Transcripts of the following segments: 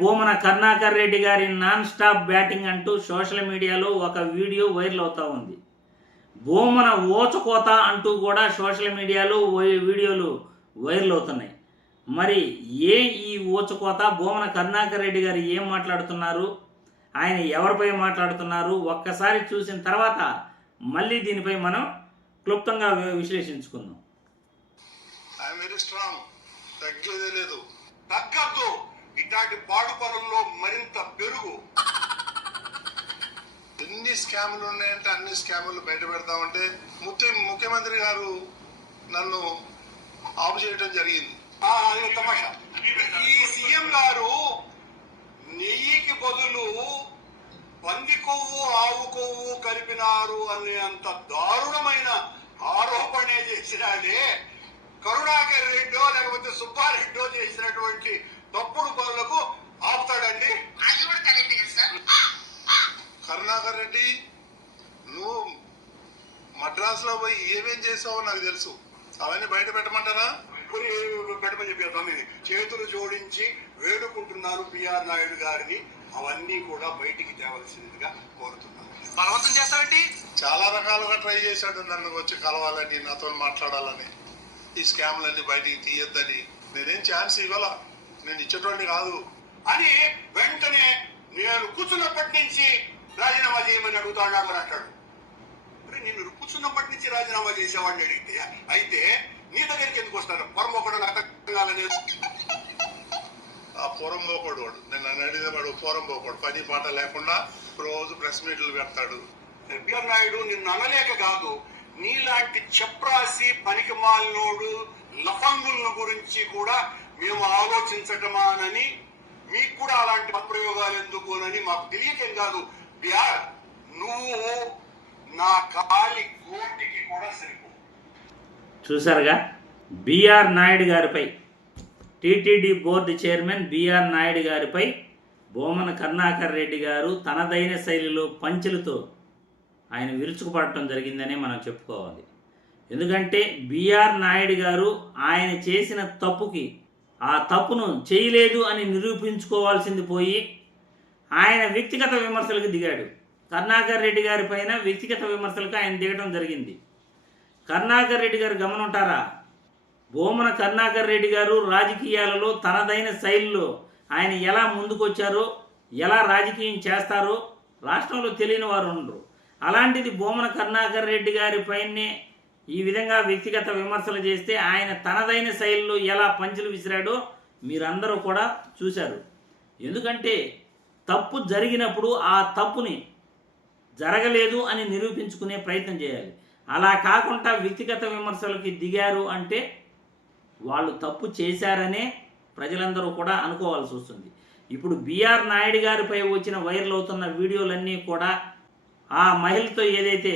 భూమన కరుణాకర్ రెడ్డి గారి non stop batting అంటూ social మీడియాలో ఒక వీడియో వైరల్ అవుతూ ఉంది. భూమన ఓచకోత అంటూ కూడా సోషల్ మీడియాలో వీడియోలు వైరల్ అవుతున్నాయి. మరి ఈ ఓచకోత భూమన కరుణాకర్ రెడ్డి గారు ఏం మాట్లాడుతున్నారు, ఆయన ఎవరిపై మాట్లాడుతున్నారు ఒక్కసారి చూసిన తర్వాత మళ్ళీ దీనిపై మనం క్లుప్తంగా విశ్లేషించుకుందాం. తగ్గేదే లేదు, తగ్గద్దు. ఇట్లాంటి పాడు పనుల్లో మరింత పెరుగు. ఎన్ని స్కాములు ఉన్నాయంటే అన్ని స్కాములు బయట పెడతామంటే ముఖ్యమంత్రి గారు నన్ను ఆపు చేయడం జరిగింది. ఈ సీఎం గారు నెయ్యికి బదులు పంది కొవ్వు ఆవు కొవ్వు కలిపినారు అనే అంత దారుణమైన ఆరోపణ చేసినాడే. కరుణాకర్ రెడ్డో లేకపోతే సుబ్బారెడ్డో చేసినటువంటి తప్పుడు పనులకు ఆపుతాడండి. కరుణాకర్ రెడ్డి, నువ్వు మద్రాసులో పోయి ఏమేం చేసావో నాకు తెలుసు. అవన్నీ బయట పెట్టమంటారా? పెట్టమని చెప్పి చేతులు జోడించి వేడుకుంటున్నారు పిఆర్ నాయుడు గారిని. అవన్నీ కూడా బయటికి తేవలసిందిగా కోరుతున్నాను. బలవంతం చేస్తావండి. చాలా రకాలుగా ట్రై చేశాడు నన్ను వచ్చి కలవాలని, నాతో మాట్లాడాలని, ఈ స్కామ్లన్నీ బయటికి తీయొద్దని. నేనేం ఛాన్స్ ఇవ్వాల, నేను ఇచ్చేటోడిని కాదు అని వెంటనే నేను కూర్చున్నప్పటి నుంచి రాజీనామా చేయమని అడుగుతాడు అని అంటాడు. నేను కూర్చున్నప్పటి నుంచి రాజీనామా చేసేవాడిని అడిగితే అయితే నీ దగ్గరికి ఎందుకు వస్తాను? పొరమొకడు నాటకాలనే ఆ పొరంబోకోడు వాడు. నేను నన్ను అడిగేవాడు పొరంబోకోడు. పని పాట లేకుండా రోజు ప్రెస్ మీట్లు పెడతాడు. పిఆర్ నాయుడు నిన్ను అనలేక కాదు, నీలాంటి చెప్రాసి పనికి మాలినోడు లఫంగుల గురించి కూడా మేము ఆలోచించటమానని, మీకు కూడా అలాంటి ప్రయోగాలు ఎందుకోనని మాకు తెలియకేం కాదు. బిఆర్, నువ్వు నా కాలి కోటికి కూడా సరిపో. చూసారుగా, బిఆర్ నాయుడు గారిపై, TTD board chairman B R Naidu గారిపై భూమన కరుణాకర్ రెడ్డి గారు తనదైన శైలిలో పంచులతో ఆయన విరుచుకుపడటం జరిగిందనే మనం చెప్పుకోవాలి. ఎందుకంటే బిఆర్ నాయుడు గారు ఆయన చేసిన తప్పుకి ఆ తప్పును చేయలేదు అని నిరూపించుకోవాల్సింది పోయి ఆయన వ్యక్తిగత విమర్శలకు దిగాడు. కరుణాకర్ రెడ్డి గారి పైన వ్యక్తిగత విమర్శలకు ఆయన దిగడం జరిగింది. కరుణాకర్ రెడ్డి గారు గమనుంటారా? భూమన కరుణాకర్ రెడ్డి గారు రాజకీయాలలో తనదైన శైలిలో ఆయన ఎలా ముందుకొచ్చారో, ఎలా రాజకీయం చేస్తారో రాష్ట్రంలో తెలియని వారు ఉండరు. అలాంటిది భూమన కరుణాకర్ రెడ్డి గారి పైనే ఈ విధంగా వ్యక్తిగత విమర్శలు చేస్తే ఆయన తనదైన శైలిలో ఎలా పంచులు విసిరాడో మీరందరూ కూడా చూశారు. ఎందుకంటే తప్పు జరిగినప్పుడు ఆ తప్పుని జరగలేదు అని నిరూపించుకునే ప్రయత్నం చేయాలి. అలా కాకుండా వ్యక్తిగత విమర్శలకి దిగారు అంటే వాళ్ళు తప్పు చేశారనే ప్రజలందరూ కూడా అనుకోవాల్సి వస్తుంది. ఇప్పుడు బిఆర్ నాయుడు గారిపై వచ్చిన వైరల్ అవుతున్న వీడియోలన్నీ కూడా ఆ మహిళతో ఏదైతే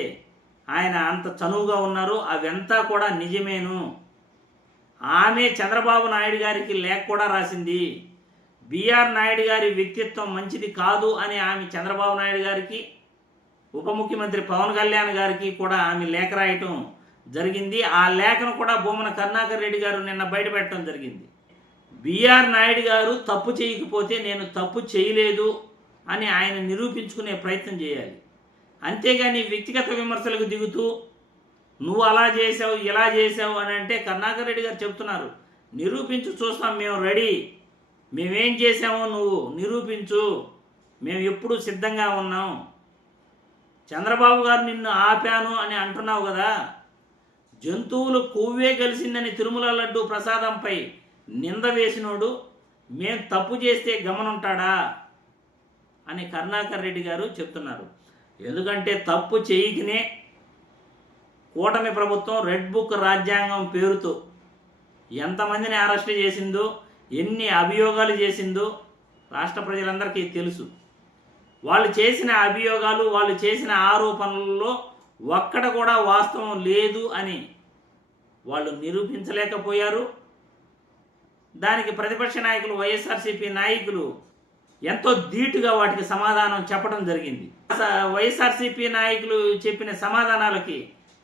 ఆయన అంత చనువుగా ఉన్నారో అవంతా కూడా నిజమేను. ఆమె చంద్రబాబు నాయుడు గారికి లేఖ కూడా రాసింది. బిఆర్ నాయుడు గారి వ్యక్తిత్వం మంచిది కాదు అని ఆమె చంద్రబాబు నాయుడు గారికి, ఉప ముఖ్యమంత్రి పవన్ కళ్యాణ్ గారికి కూడా ఆమె లేఖ రాయటం జరిగింది. ఆ లేఖను కూడా భూమన కరుణాకర్ రెడ్డి గారు నిన్న బయటపెట్టడం జరిగింది. బిఆర్ నాయుడు గారు తప్పు చేయకపోతే నేను తప్పు చేయలేదు అని ఆయన నిరూపించుకునే ప్రయత్నం చేయాలి. అంతేగాని వ్యక్తిగత విమర్శలకు దిగుతూ నువ్వు అలా చేసావు ఇలా చేసావు అని అంటే కరుణాకర్ రెడ్డి గారు చెప్తున్నారు, నిరూపించు, చూస్తాం, మేము రెడీ, మేమేం చేసామో నువ్వు నిరూపించు, మేము ఎప్పుడూ సిద్ధంగా ఉన్నాం. చంద్రబాబు గారు నిన్ను ఆపాను అని అంటున్నావు కదా, జంతువులు కొవ్వే కలిసిందని తిరుమల లడ్డు ప్రసాదంపై నింద వేసినోడు మేం తప్పు చేస్తే గమనుంటాడా అని కరుణాకర్ రెడ్డి గారు చెప్తున్నారు. ఎందుకంటే తప్పు చేయకనే కూటమి ప్రభుత్వం రెడ్ బుక్ రాజ్యాంగం పేరుతో ఎంతమందిని అరెస్ట్ చేసిందో, ఎన్ని అభియోగాలు చేసిందో రాష్ట్ర ప్రజలందరికీ తెలుసు. వాళ్ళు చేసిన అభియోగాలు, వాళ్ళు చేసిన ఆరోపణలలో ఒక్కడ కూడా వాస్తవం లేదు అని వాళ్ళు నిరూపించలేకపోయారు. దానికి ప్రతిపక్ష నాయకులు, వైఎస్ఆర్సీపీ నాయకులు ఎంతో ధీటుగా వాటికి సమాధానం చెప్పడం జరిగింది. వైఎస్ఆర్సీపీ నాయకులు చెప్పిన సమాధానాలకి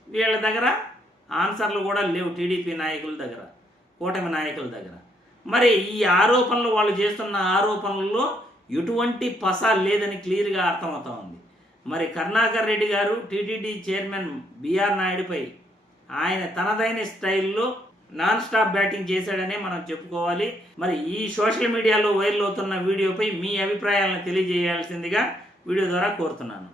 వీళ్ళ దగ్గర ఆన్సర్లు కూడా లేవు. టీడీపీ నాయకుల దగ్గర, కూటమి నాయకుల దగ్గర మరి ఈ ఆరోపణలు వాళ్ళు చేస్తున్న ఆరోపణల్లో ఎటువంటి పస లేదని క్లియర్గా అర్థమవుతా ఉంది. మరి కరుణాకర్ రెడ్డి గారు టీటీడీ చైర్మన్ బిఆర్ నాయుడుపై ఆయన తనదైన స్టైల్లో నాన్ స్టాప్ బ్యాటింగ్ చేశాడనే మనం చెప్పుకోవాలి. మరి ఈ సోషల్ మీడియాలో వైరల్ అవుతున్న వీడియోపై మీ అభిప్రాయాలను తెలియజేయాల్సిందిగా వీడియో ద్వారా కోరుతున్నాను.